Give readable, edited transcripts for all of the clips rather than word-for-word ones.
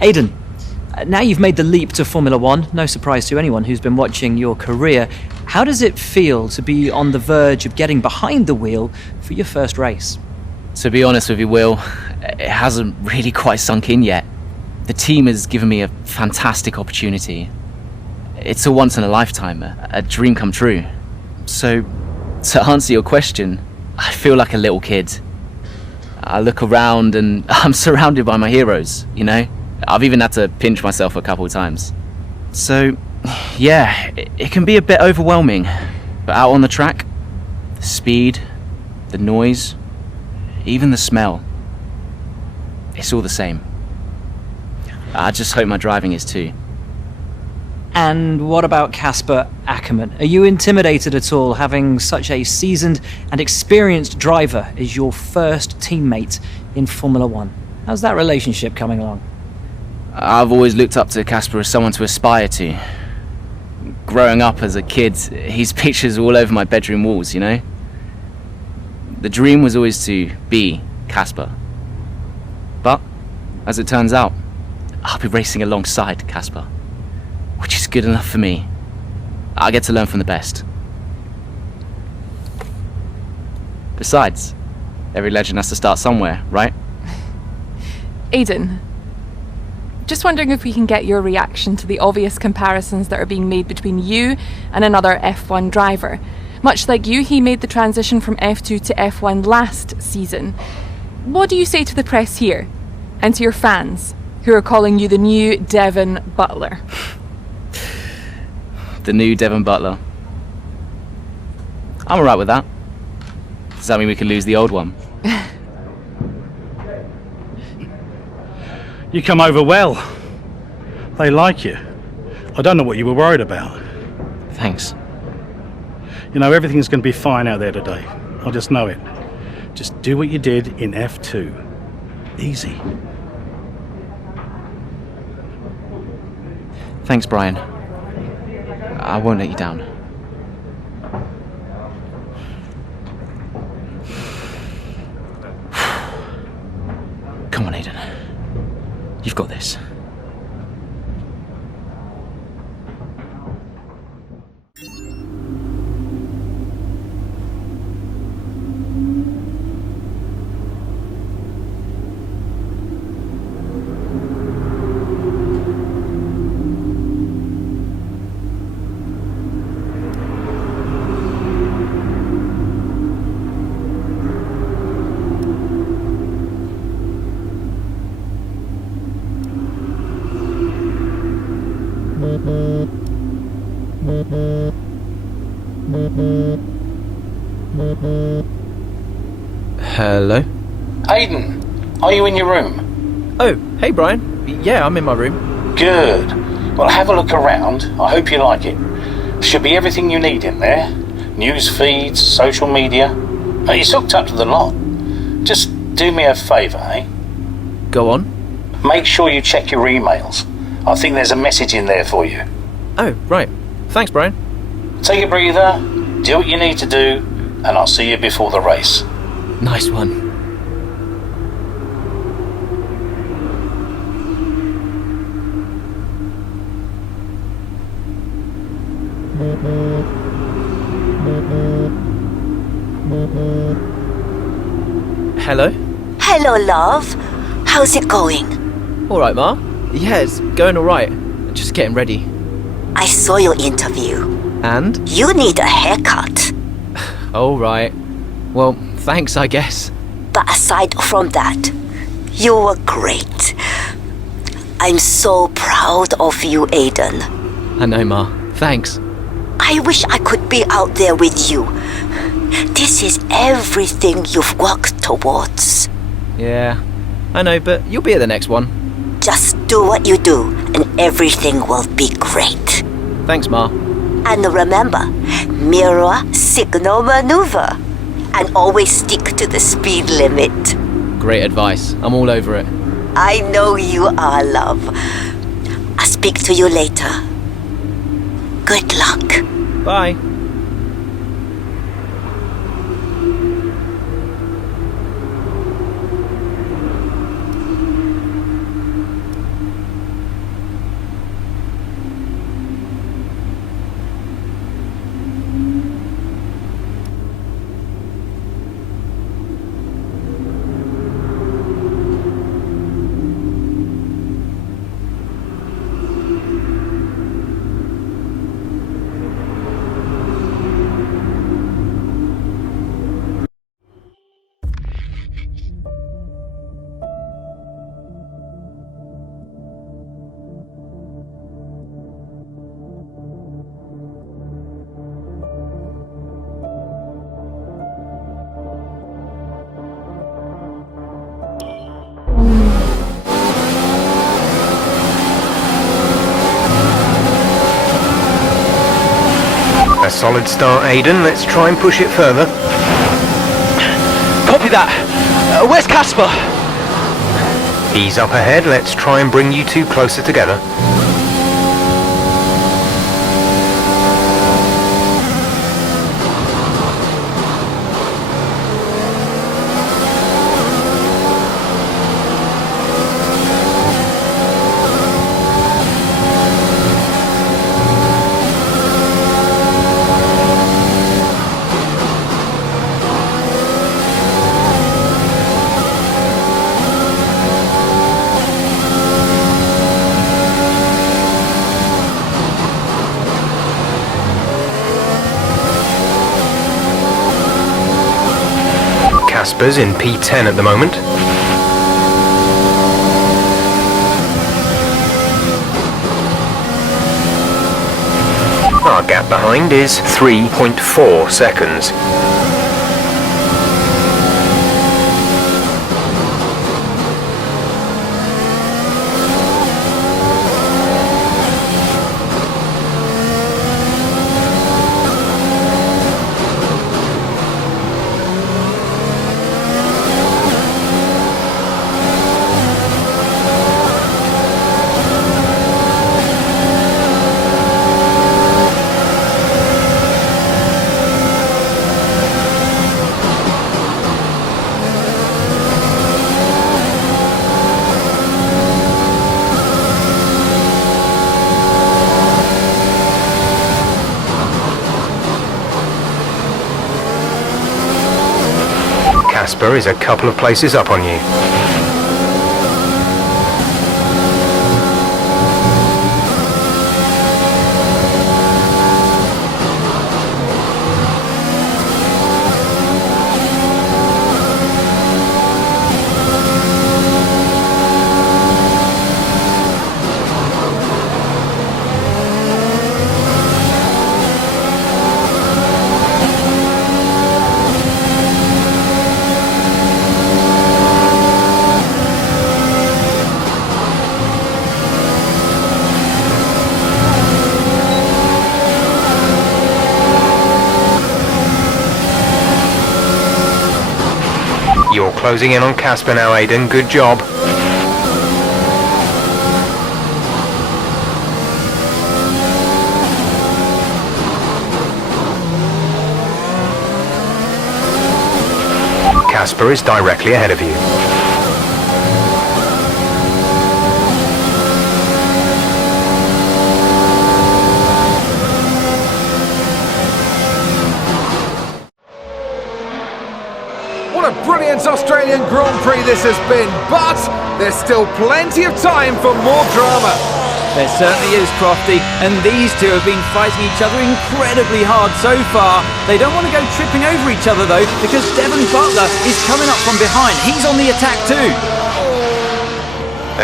Aidan, now you've made the leap to Formula One, no surprise to anyone who's been watching your career. How does it feel to be on the verge of getting behind the wheel for your first race? To be honest with you, Will, it hasn't really quite sunk in yet. The team has given me a fantastic opportunity. It's a once in a lifetime, a dream come true. So, to answer your question, I feel like a little kid. I look around and I'm surrounded by my heroes, you know? I've even had to pinch myself a couple of times. So, yeah, it can be a bit overwhelming. But out on the track, the speed, the noise, even the smell, it's all the same. I just hope my driving is too. And what about Casper Ackerman? Are you intimidated at all having such a seasoned and experienced driver as your first teammate in Formula One? How's that relationship coming along? I've always looked up to Casper as someone to aspire to. Growing up as a kid, his pictures were all over my bedroom walls, you know? The dream was always to be Casper. But, as it turns out, I'll be racing alongside Casper, which is good enough for me. I get to learn from the best. Besides, every legend has to start somewhere, right? Aidan, just wondering if we can get your reaction to the obvious comparisons that are being made between you and another F1 driver. Much like you, he made the transition from F2 to F1 last season. What do you say to the press here, and to your fans, who are calling you the new Devon Butler? The new Devon Butler. I'm alright with that. Does that mean we can lose the old one? You come over well. They like you. I don't know what you were worried about. Thanks. You know, everything's going to be fine out there today. I just know it. Just do what you did in F2. Easy. Thanks, Brian. I won't let you down. Come on, Aidan. You've got this. Hello? Aidan, are you in your room? Oh, hey Brian. Yeah, I'm in my room. Good. Well, have a look around. I hope you like it. Should be everything you need in there. News feeds, social media. It's hooked up to the lot. Just do me a favour, eh? Go on. Make sure you check your emails. I think there's a message in there for you. Oh, right. Thanks, Brian. Take a breather, do what you need to do, and I'll see you before the race. Nice one. Hello? Hello, love. How's it going? All right, Ma. Yeah, it's going all right. Just getting ready. I saw your interview. And? You need a haircut. All right. Well, thanks, I guess. But aside from that, you were great. I'm so proud of you, Aidan. I know, Ma. Thanks. I wish I could be out there with you. This is everything you've worked towards. Yeah, I know, but you'll be at the next one. Just do what you do, and everything will be great. Thanks, Ma. And remember, mirror signal maneuver. And always stick to the speed limit. Great advice. I'm all over it. I know you are, love. I'll speak to you later. Good luck. Bye. solid start, Aiden. Let's try and push it further. Copy that. Where's Casper? He's up ahead. Let's try and bring you two closer together. Casper's in P10 at the moment. Our gap behind is 3.4 seconds. Casper is a couple of places up on you. You're closing in on Casper now, Aiden. Good job. Casper is directly ahead of you. What a brilliant Australian Grand Prix this has been, but there's still plenty of time for more drama. There certainly is, Crofty, and these two have been fighting each other incredibly hard so far. They don't want to go tripping over each other though, because Devon Butler is coming up from behind. He's on the attack too.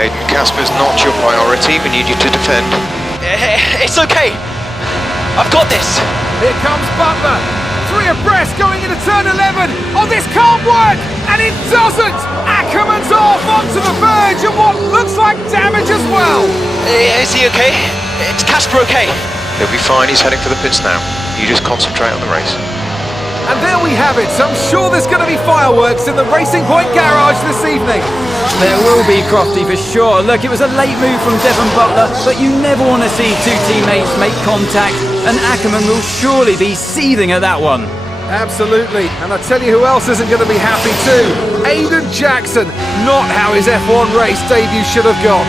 Aiden, Casper's not your priority. We need you to defend. It's okay. I've got this. Here comes Butler. 3 abreast going into turn 11. Oh, this can't work! And it doesn't! Ackerman's off onto the verge and what looks like damage as well. Is he okay? Is Casper okay? He'll be fine. He's heading for the pits now. You just concentrate on the race. And there we have it. So I'm sure there's going to be fireworks in the Racing Point garage this evening. There will be, Crofty, for sure. Look, it was a late move from Devon Butler, but you never want to see two teammates make contact, and Ackerman will surely be seething at that one. Absolutely, and I tell you who else isn't going to be happy too. Aiden Jackson, not how his F1 race debut should have gone.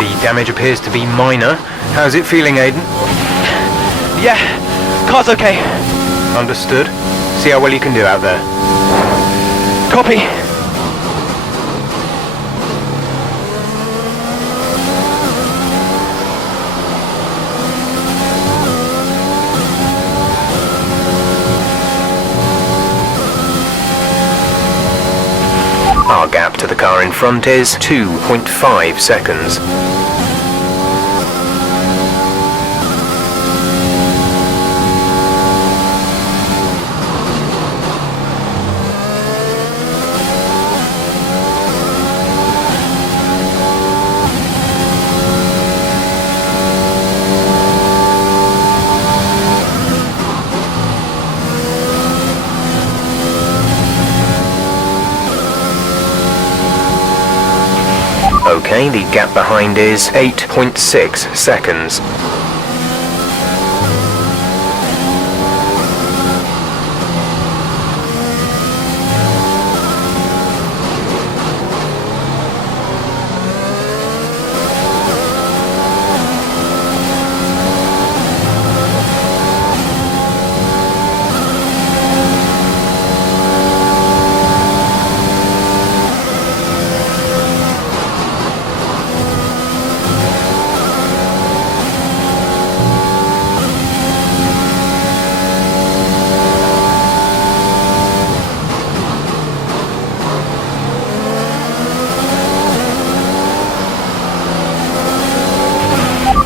The damage appears to be minor. How's it feeling, Aiden? Yeah, car's okay. Understood. See how well you can do out there. Copy. Our gap to the car in front is 2.5 seconds. Okay, the gap behind is 8.6 seconds.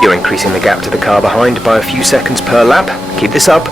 You're increasing the gap to the car behind by a few seconds per lap. Keep this up.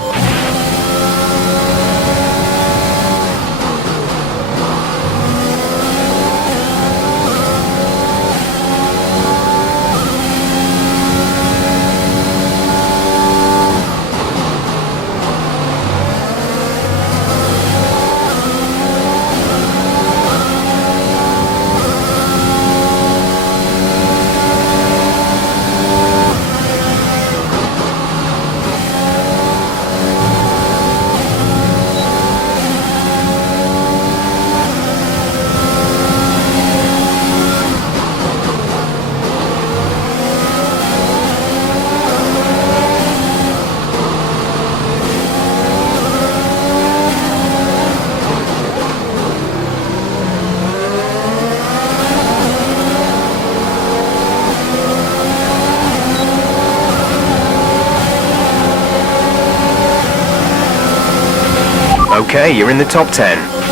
Okay, you're in the top 10.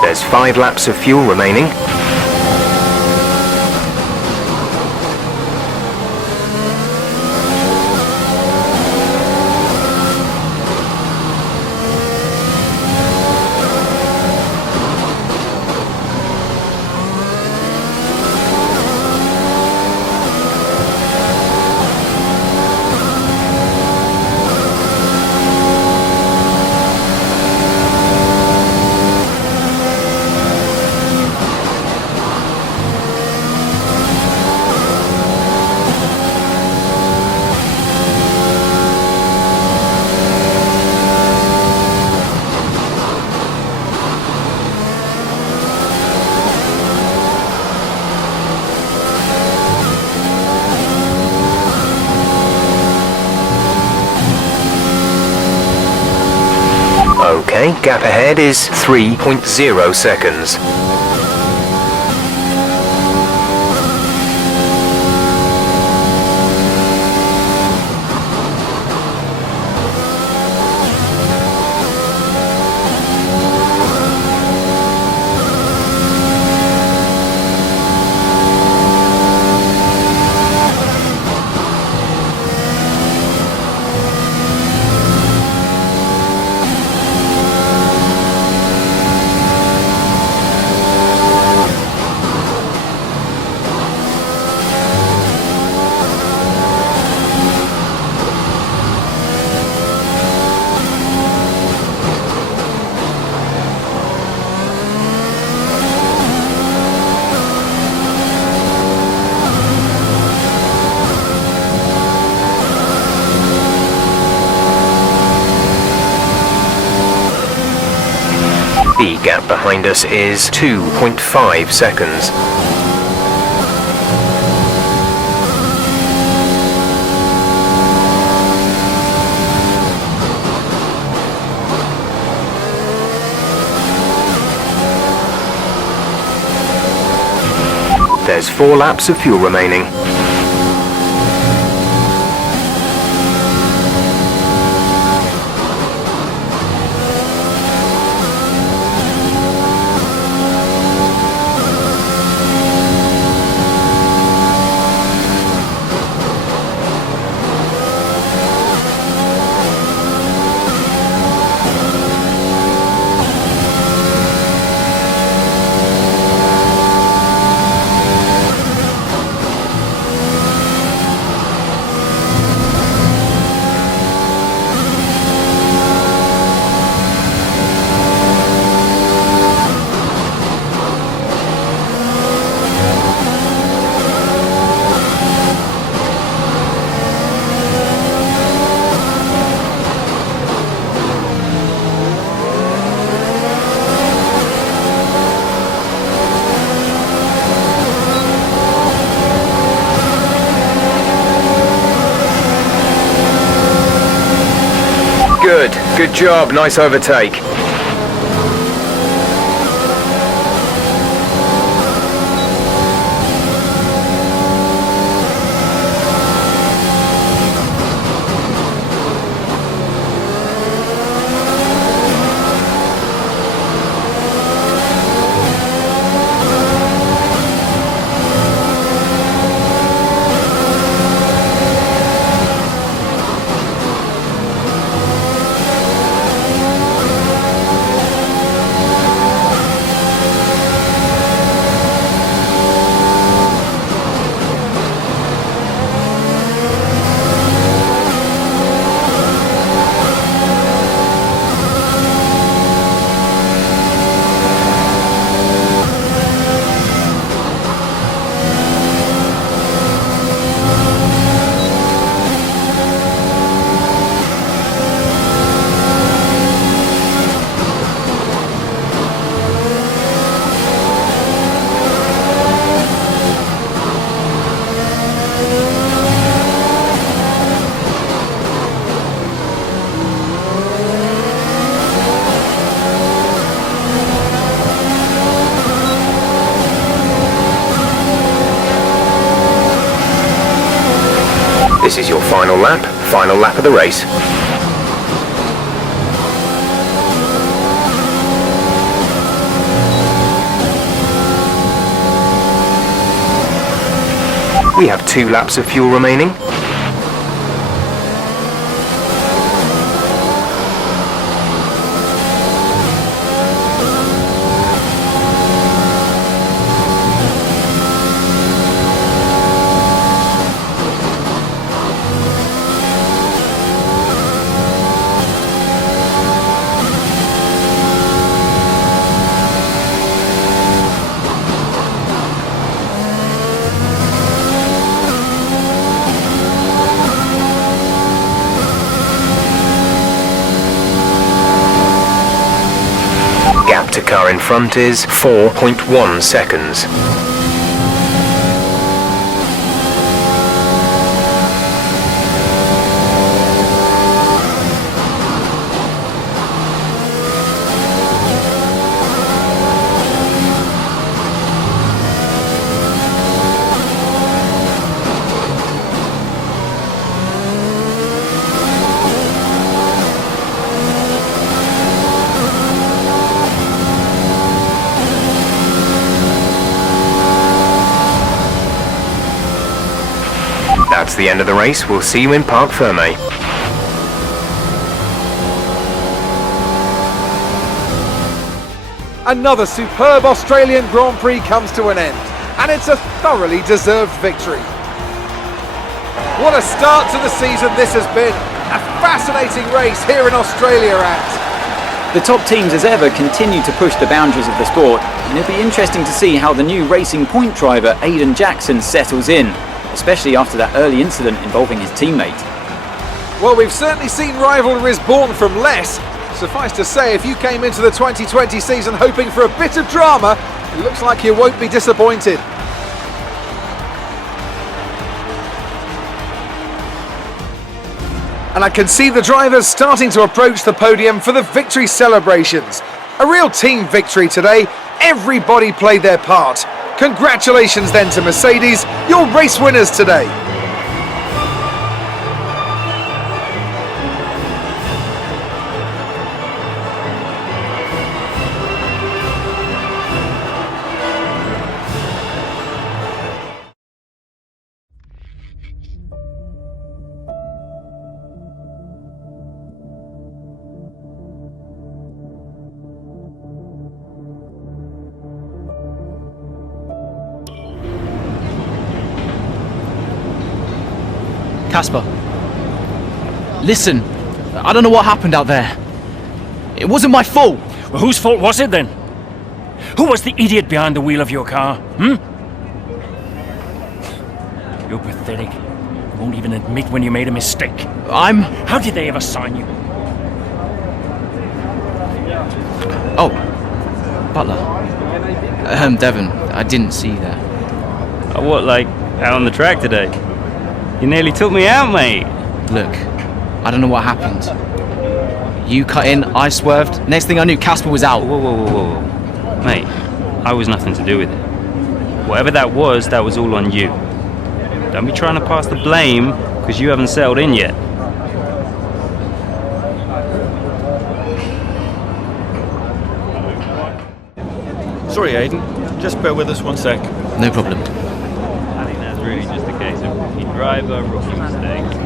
There's 5 laps of fuel remaining. Okay, gap ahead is 3.0 seconds. The gap behind us is 2.5 seconds. There's 4 laps of fuel remaining. Good job, nice overtake. This is your final lap of the race. We have 2 laps of fuel remaining. Gap to car in front is 4.1 seconds. That's the end of the race. We'll see you in Parc Fermé. Another superb Australian Grand Prix comes to an end, and it's a thoroughly deserved victory. What a start to the season this has been. A fascinating race here in Australia, and The top teams as ever continue to push the boundaries of the sport, and it'll be interesting to see how the new Racing Point driver Aidan Jackson settles in, especially after that early incident involving his teammate. well, we've certainly seen rivalries born from less. Suffice to say, if you came into the 2020 season hoping for a bit of drama, it looks like you won't be disappointed. And I can see the drivers starting to approach the podium for the victory celebrations. A real team victory today. Everybody played their part. Congratulations then to Mercedes, your race winners today. Casper, listen, I don't know what happened out there. It wasn't my fault. Well, whose fault was it then? Who was the idiot behind the wheel of your car? You're pathetic. You won't even admit when you made a mistake. How did they ever sign you? Oh, Butler. Devon, I didn't see that. What, like, out on the track today? You nearly took me out, mate. Look, I don't know what happened. You cut in, I swerved. Next thing I knew, Casper was out. Whoa. Mate, I was nothing to do with it. Whatever that was all on you. Don't be trying to pass the blame, because you haven't settled in yet. Sorry, Aiden. Just bear with us 1 sec. No problem. I think that's really just a case of rookie driver, rookie mistakes.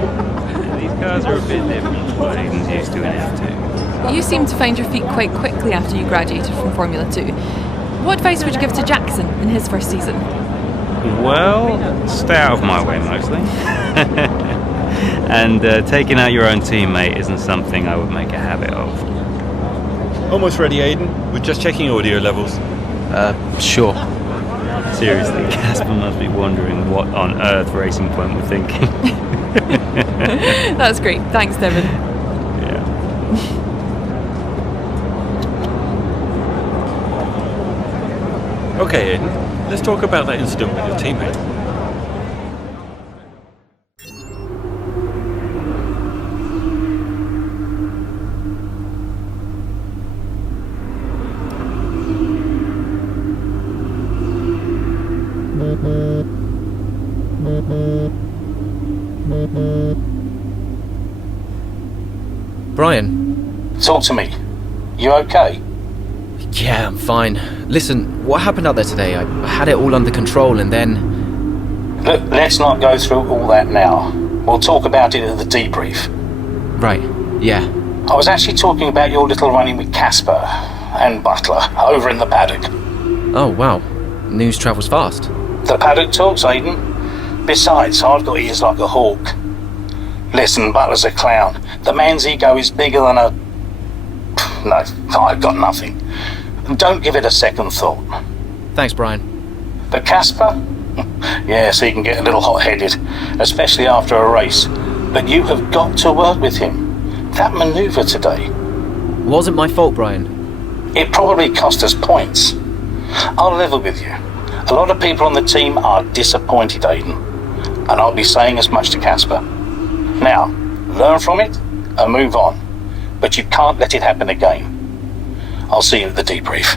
These cars are a bit different to what Aiden's used to in F2. You seem to find your feet quite quickly after you graduated from Formula 2. What advice would you give to Jackson in his first season? Well, stay out of my way mostly. And taking out your own teammate isn't something I would make a habit of. Almost ready, Aiden. We're just checking audio levels. Sure. Seriously, Casper must be wondering what on earth Racing Point were thinking. That's great. Thanks, Devon. Yeah. Okay, Aiden. Let's talk about that incident with your teammate. Brian? Talk to me. You okay? Yeah, I'm fine. Listen, what happened out there today? I had it all under control and then... Look, let's not go through all that now. We'll talk about it at the debrief. Right, yeah. I was actually talking about your little run-in with Casper and Butler over in the paddock. Oh, wow. News travels fast. The paddock talks, Aiden. Besides, I've got ears like a hawk. Listen, Butler's a clown. The man's ego is bigger than a... No, I've got nothing. Don't give it a second thought. Thanks, Brian. But Casper? Yes, he can get a little hot-headed, especially after a race. But you have got to work with him. That manoeuvre today... Wasn't my fault, Brian. It probably cost us points. I'll level with you. A lot of people on the team are disappointed, Aiden. And I'll be saying as much to Casper. Now, learn from it and move on. But you can't let it happen again. I'll see you at the debrief.